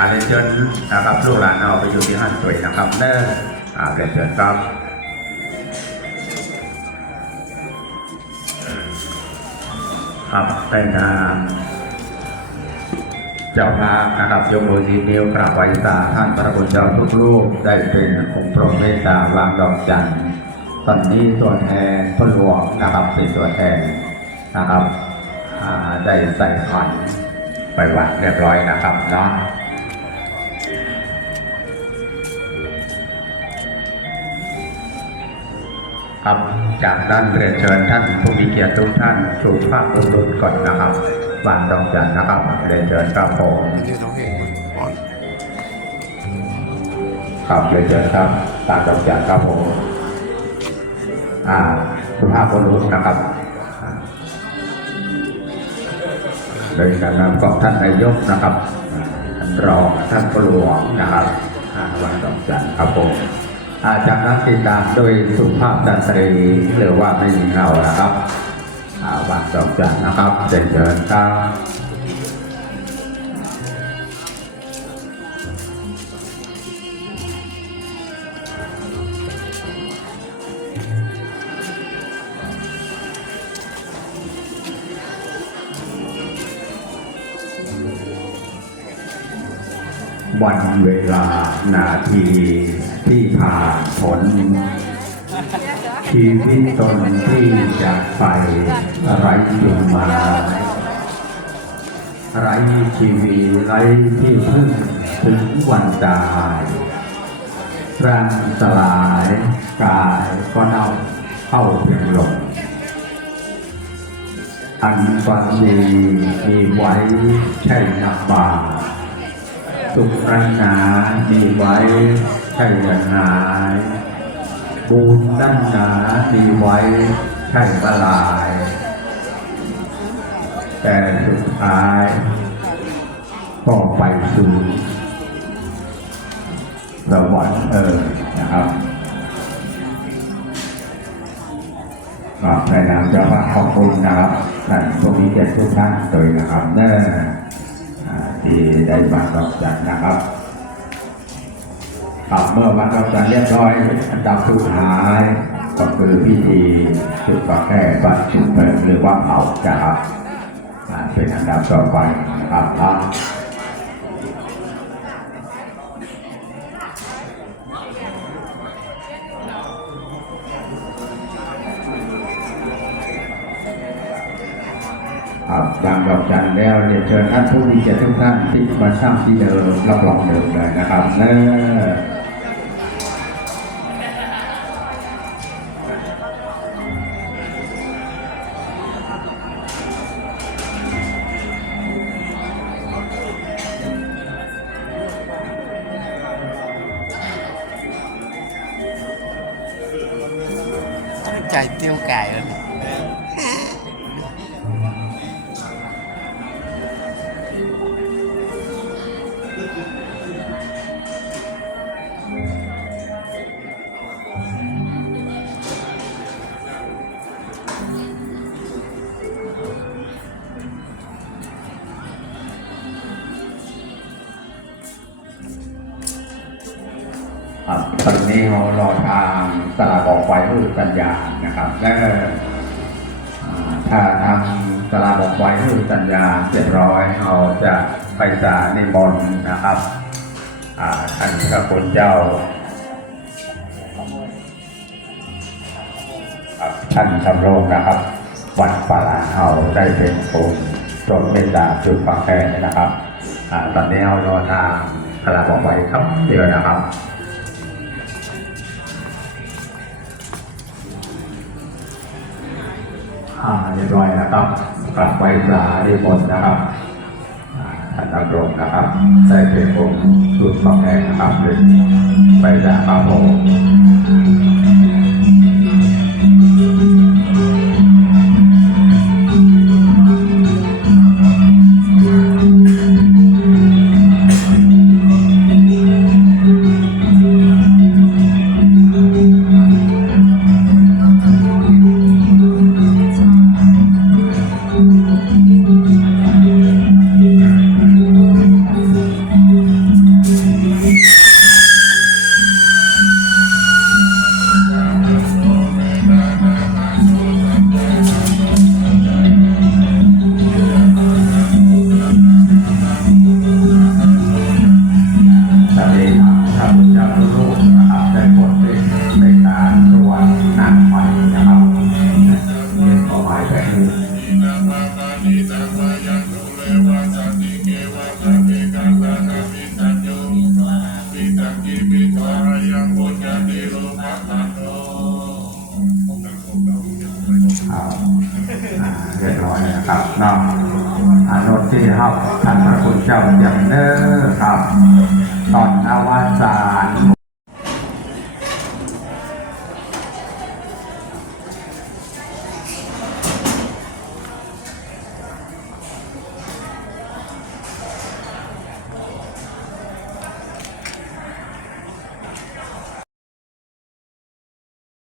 อาเรียนเชิญนะครับลูกหลานเอาไปอยู่ที่ห้านสวยนะครับเน้ออาเรียนเชิญครับครับเป็นอ่าเจ้าภาพนะครับยกมือสีนิ้วกราบไหว้ตาท่านพระคุณเจ้าทุกรูปได้เป็นองค์โปรดเมตตาวางดอกจันทร์ตอนนี้ตัวแทนพระหลวงนะครับเป็นตัวแทนนะครับได้ใส่ขันไปวางเรียบร้อยนะครับเนาะ ครับ จากนั้นเรียนเชิญท่านผู้มีเกียรติทุกท่านสู่ภาคบุรุษก่อนนะครับวางดอกจันทร์นะครับเรียนเชิญครับผมเองก่อนครับเรียนเชิญครับตามดอกจันครับผมอ่าสุภาพบุรุษนะครับโดยการนำของท่านนายกนะครับท่านรองท่านผู้หลวงนะครับวางดอกจันทร์ครับผม อาจากนั้นติดตามโดยสุภาพสตรีหรือว่าไม่มีเรานะครับอาวางดอกจันนะครับเรียนเชิญครับ วันเวลานาทีที่ผ่านผลชีวิตตนที่จากไปไร้จุดหมายไร้ชีวิตไร้ที่พึ่งถึงวันตายร่างสลายกายก็เน่าเข้าเพียงลมอันความดีมีไว้ใช่นักบาป สุขรังหนามีไว้ใช่ยังหาย บุญด้านหนามีไว้ใช่ละลาย แต่สุดท้ายก็ไปสู่สวรรค์เออนะครับก็ในนามเจ้าพระขอบคุณนะครับท่านผู้มีเกียรติทุกท่านโดยนะครับเน้ออ่า ที่ได้บัตรดอกจันนะครับครับเมื่อบัตรดอกจันเรียบร้อยอันดับสุดท้ายก็คือพิธีจุดกาแฟบัตรจุดเพลิงหรือว่าเผานะครับเป็นอันดับต่อไปนะครับ ครับครับางดอกจันแล้วเรียนเชิญท่านผู้มีเกียรติทุกท่านที่มาสร้างที่เดิมรับรองเดิมเลยนะครับเนอตั้งใจเตี้ยวไก่แล้ว ตอนนี้เรารอทางตลาดบอกไฟรูปสัญญานะครับ และอ่าถ้าทางตลาดบอกไฟรูปสัญญาณเรียบร้อยเราจะไปสานิมนต์นะครับท่านพระคุณเจ้าท่านชำโรงนะครับ วัดป่าลาเฮาได้เป็นองค์โปรดเมตตาจุดฟังแค่นะครับอตอนนี้เรารอทางตลาดบอกไฟครับเดียวนะครับ อ่าเรียบร้อยนะครับกลับไปลาดีบนนะครับท่านดำรงนะครับได้เป็นองค์สุดฟังแห่นะครับเป็นไปจากพระโพ ครับเนาะอนุที่เฮาท่านพระคุณเจ้าอย่างเด้อครับ